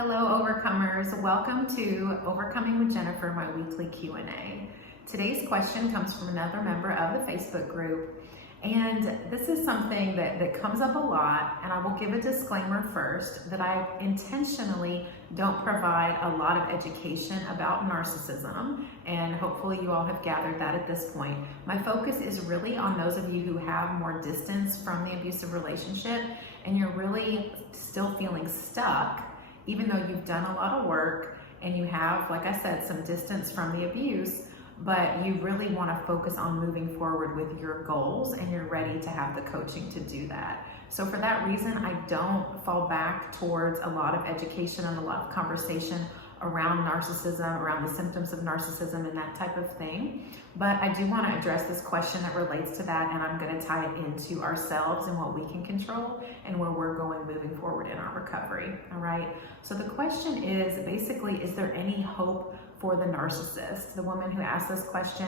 Hello, overcomers. Welcome to Overcoming with Jennifer, my weekly Q&A. Today's question comes from another member of the Facebook group, and this is something that comes up a lot, and I will give a disclaimer first that I intentionally don't provide a lot of education about narcissism, and hopefully you all have gathered that at this point. My focus is really on those of you who have more distance from the abusive relationship, and you're really still feeling stuck even though you've done a lot of work and you have, like I said, some distance from the abuse, but you really want to focus on moving forward with your goals and you're ready to have the coaching to do that. So for that reason, I don't fall back towards a lot of education and a lot of conversation around narcissism, around the symptoms of narcissism and that type of thing. But I do want to address this question that relates to that, and I'm going to tie it into ourselves and what we can control and where we're going moving forward in our recovery. All right. So the question is basically, is there any hope for the narcissist? The woman who asked this question,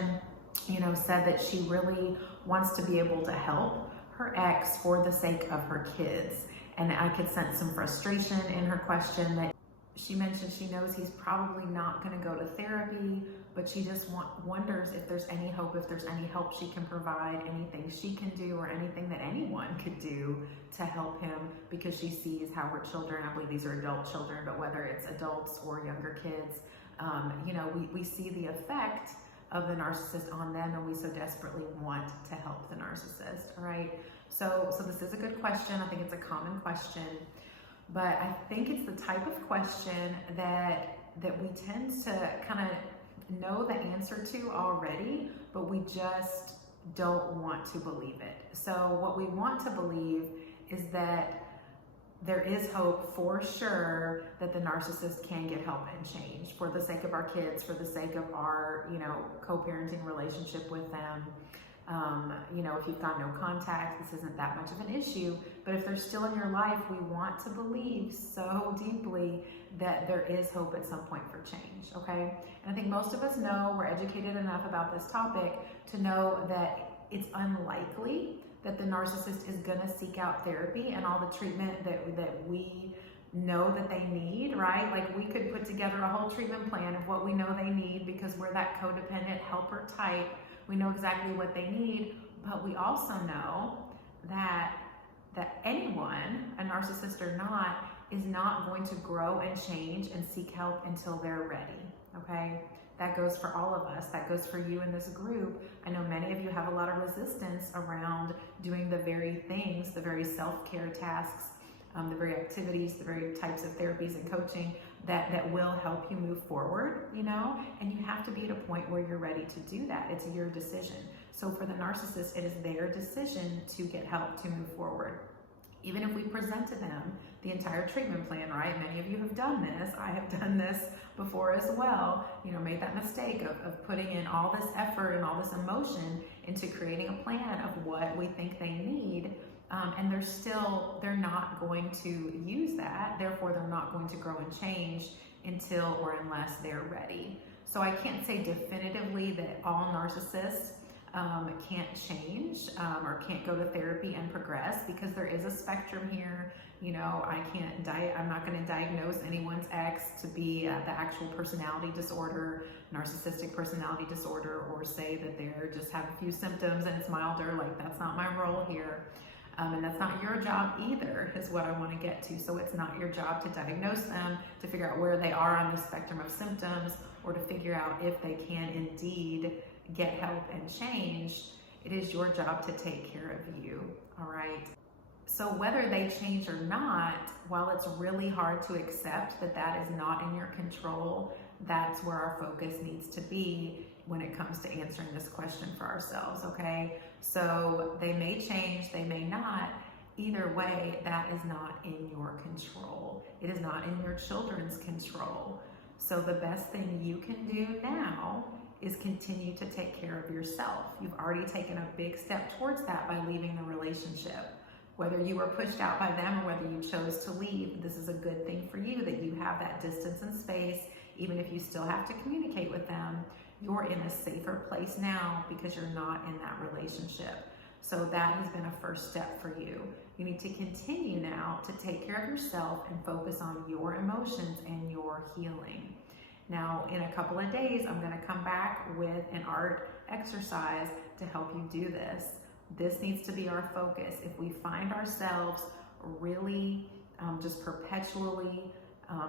said that she really wants to be able to help her ex for the sake of her kids. And I could sense some frustration in her question that she mentioned she knows he's probably not going to go to therapy, but she just wonders if there's any hope, if there's any help she can provide, anything she can do or anything that anyone could do to help him, because she sees how her children, I believe these are adult children, but whether it's adults or younger kids, we see the effect of the narcissist on them, and we so desperately want to help the narcissist, all right? So this is a good question. I think it's a common question. But I think it's the type of question that we tend to kind of know the answer to already, but we just don't want to believe it. So what we want to believe is that there is hope for sure that the narcissist can get help and change for the sake of our kids, for the sake of our, co-parenting relationship with them. If you've got no contact, this isn't that much of an issue, but if they're still in your life, we want to believe so deeply that there is hope at some point for change, okay? And I think most of us know, we're educated enough about this topic to know that it's unlikely that the narcissist is gonna seek out therapy and all the treatment that we know that they need, right? Like we could put together a whole treatment plan of what we know they need because we're that codependent helper type. We know exactly what they need, but we also know that anyone, a narcissist or not, is not going to grow and change and seek help until they're ready, okay? That goes for all of us. That goes for you in this group. I know many of you have a lot of resistance around doing the very things, the very self-care tasks, the very activities, the very types of therapies and coaching that will help you move forward, and you have to be at a point where you're ready to do that. It's your decision. So for the narcissist, it is their decision to get help to move forward. Even if we present to them the entire treatment plan, right? Many of you have done this. I have done this before as well, made that mistake of putting in all this effort and all this emotion into creating a plan of what we think they need. And they're not going to use that. Therefore, they're not going to grow and change until or unless they're ready. So I can't say definitively that all narcissists can't change or can't go to therapy and progress, because there is a spectrum here. I'm not going to diagnose anyone's ex to be the actual personality disorder, narcissistic personality disorder, or say that they just have a few symptoms and it's milder. Like, that's not my role here. And that's not your job either, is what I want to get to. So it's not your job to diagnose them, to figure out where they are on the spectrum of symptoms, or to figure out if they can indeed get help and change. It is your job to take care of you, all right? So whether they change or not, while it's really hard to accept that that is not in your control, that's where our focus needs to be when it comes to answering this question for ourselves, okay? So they may change, they may not. Either way, that is not in your control. It is not in your children's control. So the best thing you can do now is continue to take care of yourself. You've already taken a big step towards that by leaving the relationship. Whether you were pushed out by them or whether you chose to leave, this is a good thing for you that you have that distance and space. Even if you still have to communicate with them, you're in a safer place now because you're not in that relationship. So that has been a first step for you. You need to continue now to take care of yourself and focus on your emotions and your healing. Now, in a couple of days, I'm going to come back with an art exercise to help you do this. This needs to be our focus. If we find ourselves really just perpetually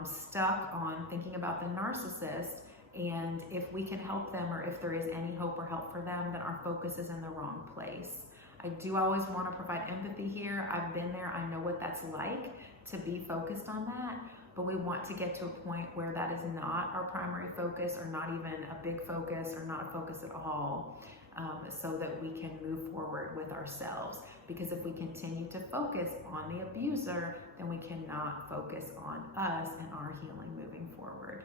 stuck on thinking about the narcissist, and if we can help them, or if there is any hope or help for them, then our focus is in the wrong place. I do always want to provide empathy here. I've been there. I know what that's like to be focused on that, but we want to get to a point where that is not our primary focus, or not even a big focus, or not a focus at all, so that we can move forward with ourselves. Because if we continue to focus on the abuser, then we cannot focus on us and our healing moving forward.